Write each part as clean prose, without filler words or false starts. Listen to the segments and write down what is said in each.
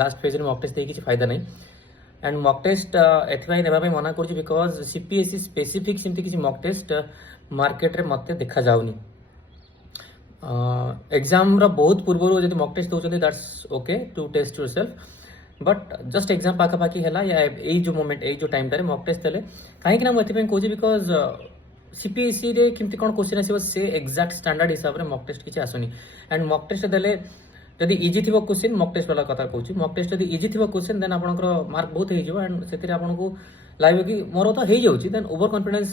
last phase में mock test देଇ କିଛି फायदा नहीं एंड मॉक टेस्ट एथबाई नेबा पे मना करछि बिकॉज सीपीएसई स्पेसिफिक सिमती କିଛି मॉक टेस्ट मार्केट रे मते देखा जाउनी एग्जाम रो बहुत पूर्व जदि मॉक टेस्ट दोचंती that's okay to test yourself but just exam पाखा पाखी हैला या एई जो मोमेंट एई जो टाइम टारे मॉक टेस्ट देले काहे कि ना मते पे कहूछि बिकॉज सीपीएसई रे किमती कोन क्वेश्चन आसीबो से एग्जैक्ट स्टैंडर्ड हिसाब रे मॉक टेस्ट किछि आसुनी एंड मॉक टेस्ट देले जदि इजी थी क्वेश्चन मॉक टेस्ट वाला कथा कहूँ मॉक टेस्ट जदि इजी थी क्वेश्चन देन आपंकर मार्क बहुत हो एंड से आपको लगे कि मोर तो हो देन ओवर कॉन्फिडेंस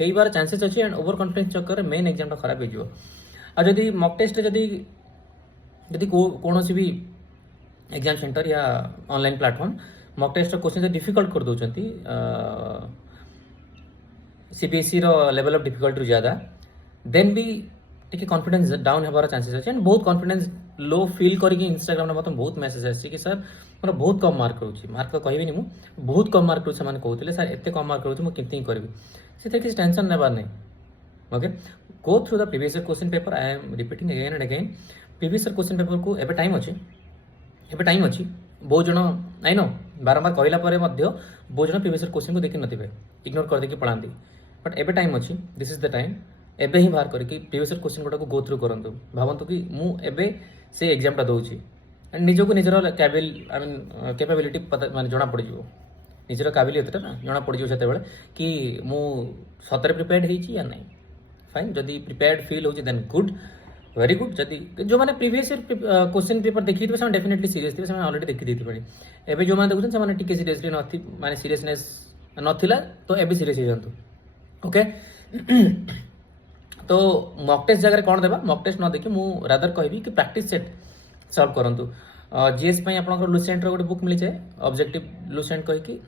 होबार चांसेस अच्छी एंड ओवर कॉन्फिडेंस चक्कर मेन एग्जाम खराब हो जदि मॉक टेस्ट जदि कौन भी एग्जाम सेंटर या online platform mock test question difficult कर दौरान सीबीएसई रो लेवल ऑफ डिफिकल्टी ज्यादा देन भी टिके कॉन्फिडेंस डाउन होबार चांसेस अच्छे एंड बहुत कॉन्फिडेंस लो फील करके इंस्टाग्राम में बहुत मेसेज आसी कि सर मोर बहुत कम मार्क रोचे मार्क तो कहबी मु बहुत कम मार्क रोचे मैंने कहते सर एत कम मार्क रोचे मुझे केमती करी से किसी टेंशन नेबार नहीं okay go through the previous question paper I am repeating again and again previous question paper को एबे टाइम अच्छी बहुत जन आई नो बारंबार कहला बहुत जन प्रीवियस क्वेश्चन को देखी नथिबे इग्नोर कर देके पढ़ाती बट एबे टाइम अच्छी दिस इज द टाइम एबे ही बाहर करके प्रीवियस क्वेश्चन गुड़ा को गो थ्रू करंतु भावंतु कि मु एबे से एग्जामटा दौची एंड निजको निजर कैपेबिलिटी पता माने जना पड़ जाव निजर काबिलियतटा ना जना पड़ जाव सेते कि मु सतरे प्रिपेयर्ड होईची या नहीं फाइन जदि प्रिपेयर्ड फील होची देन गुड वेरी गुड जदि जो माने प्रीवियस क्वेश्चन पेपर देखि दिबे से डेफिनेटली सीरियस थिबे से ऑलरेडी देखि देथि पड़े एबे जो माने देखुछन से माने टिके सीरियसली नथि माने सीरियसनेस नथिला तो एबे सीरियस हो जानतु ओके तो मॉक टेस्ट जगह कौन देबा मॉक टेस्ट न देखि मु रादर कहबी कि प्रैक्टिस सेट सॉल्व करंतु जीएस पई आपन लुसेंट रो गोटे बुक मिली जाए ऑब्जेक्टिव लुसेंट कहि कि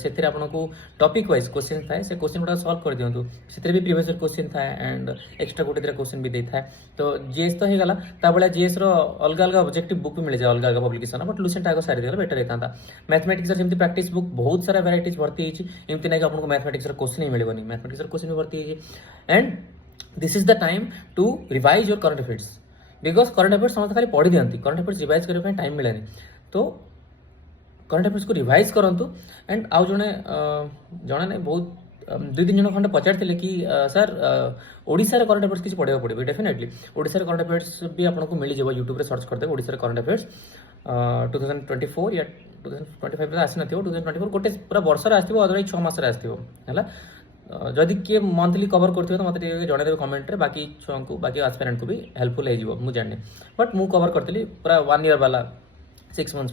सेथिरे आपन को टॉपिक वाइज क्वेश्चन थाए से क्वेश्चन गुडा सॉल्व कर दियंतु सेथिरे भी प्रीवियस क्वेश्चन थाए एंड एक्स्ट्रा गोटे क्वेश्चन भी देथाए तो जीएस तो हे गला ता बळे जीएस रो अलग अलग ऑब्जेक्टिव बुक भी मिली जाए अलग अलग पब्लिकेशन बट लुसेंट आगो सारी देला बेटर हेतांता मैथमेटिक्स र जेमति प्रैक्टिस बुक बहुत सारा वैराइटीज भर्ती हिची एमति नै कि आपन को मैथमेटिक्स र क्वेश्चन ही मिलबनी मैथमेटिक्स र क्वेश्चन भी भर्ती हिची and this is the time to revise your current affairs because current affairs समस्त खाली पढ़ी दियंती करंट अफेयर्स रिवाइज करने टाइम मिलेनी तो करंट अफेयर्स को रिवाइज करंतु एंड आउ जने जने ने बहुत दुई तीन जन खंडे पचार कि सर ओडिशा रे करंट अफेयर्स किसी पढ़ा पड़े डेफिनेटली ओडिशा रे करंट अफेयर्स भी आपको मिल जाए यूट्यूब रे सर्च करदे ओडिशा रे करंट अफेयर्स 2024 या 2025 रे आसी नथिबो 2024 गोटे पूरा वर्ष रे आसीबो अदरवाइज 6 मास रे आसीबो हला जदि किए मंथली कवर करथिबो तो मते जणे देबे कमेंट रे बाकी छुआ को बाकी एस्पिरेंट को भी हेल्पफुल हे जिवो मु जाने बट मु कवर करतली पूरा 1 ईयर वाला 6 मंथ्स